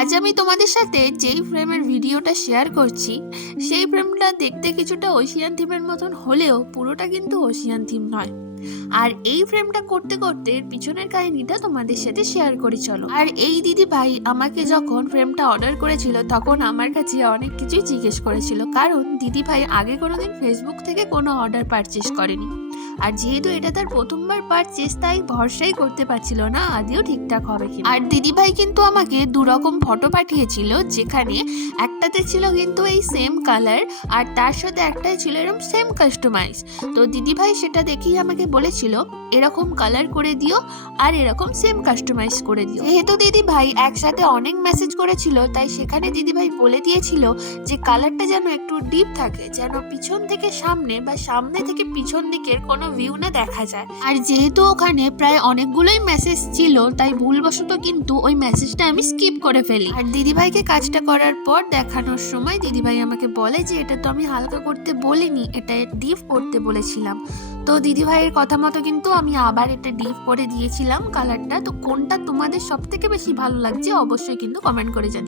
আজ আমি তোমাদের সাথে যেই ফ্রেমের ভিডিওটা শেয়ার করছি সেই ফ্রেমটা দেখতে কিছুটা ওশিয়ান থিমের মতন হলেও পুরোটা কিন্তু ওশিয়ান থিম নয়। আর এই ফ্রেমটা করতে করতে পিছনের কাহিনীটা তোমাদের সাথে শেয়ার করি চলো। আর এই দিদি ভাই আমাকে যখন ফ্রেমটা অর্ডার করেছিল তখন আমার কাছে অনেক কিছুই জিজ্ঞেস করেছিল, কারণ দিদি ভাই আগে কোনোদিন ফেসবুক থেকে কোনো অর্ডার পারচেস করেনি। আর যেহেতু এটা তার প্রথমবার পারচেস, তাই ভরসাই করতে পারছিল না আদেও ঠিকঠাক হবে কিনা। আর দিদি ভাই কিন্তু আমাকে দুরকম ফটো পাঠিয়েছিল, যেখানে একটাতে ছিল কিন্তু এই সেম কালার আর তার সাথে একটাই ছিল এরকম সেম কাস্টমাইজ। তো দিদি ভাই সেটা দেখেই আমাকে বলেছিল এরকম কালার করে দিও আর এরকম সেম কাস্টমাইজ করে দিও। যেহেতু দিদি ভাই একসাথে অনেক মেসেজ করেছিল, তাই সেখানে দিদি ভাই বলে দিয়েছিল যে কালারটা যেন একটু ডিপ থাকে, যেন পিছন থেকে সামনে বা সামনে থেকে পিছন দিকের কোনো ভিউ না দেখা যায়। আর যেহেতু ওখানে প্রায় অনেকগুলোই মেসেজ ছিল, তাই ভুলবশত কিন্তু ওই মেসেজটা আমি স্কিপ করে ফেলি। আর দিদিভাইকে কাজটা করার পর দেখানোর সময় দিদিভাই আমাকে বলে যে এটা তো আমি হালকা করতে বলিনি, এটা ডিপ করতে বলেছিলাম। তো দিদিভাইয়ের কথা মতো কিন্তু আমি আবার এটা ডিপ করে দিয়েছিলাম কালারটা। তো কোনটা তোমাদের সব থেকে বেশি ভালো লাগছে অবশ্যই কিন্তু কমেন্ট করে জানাও।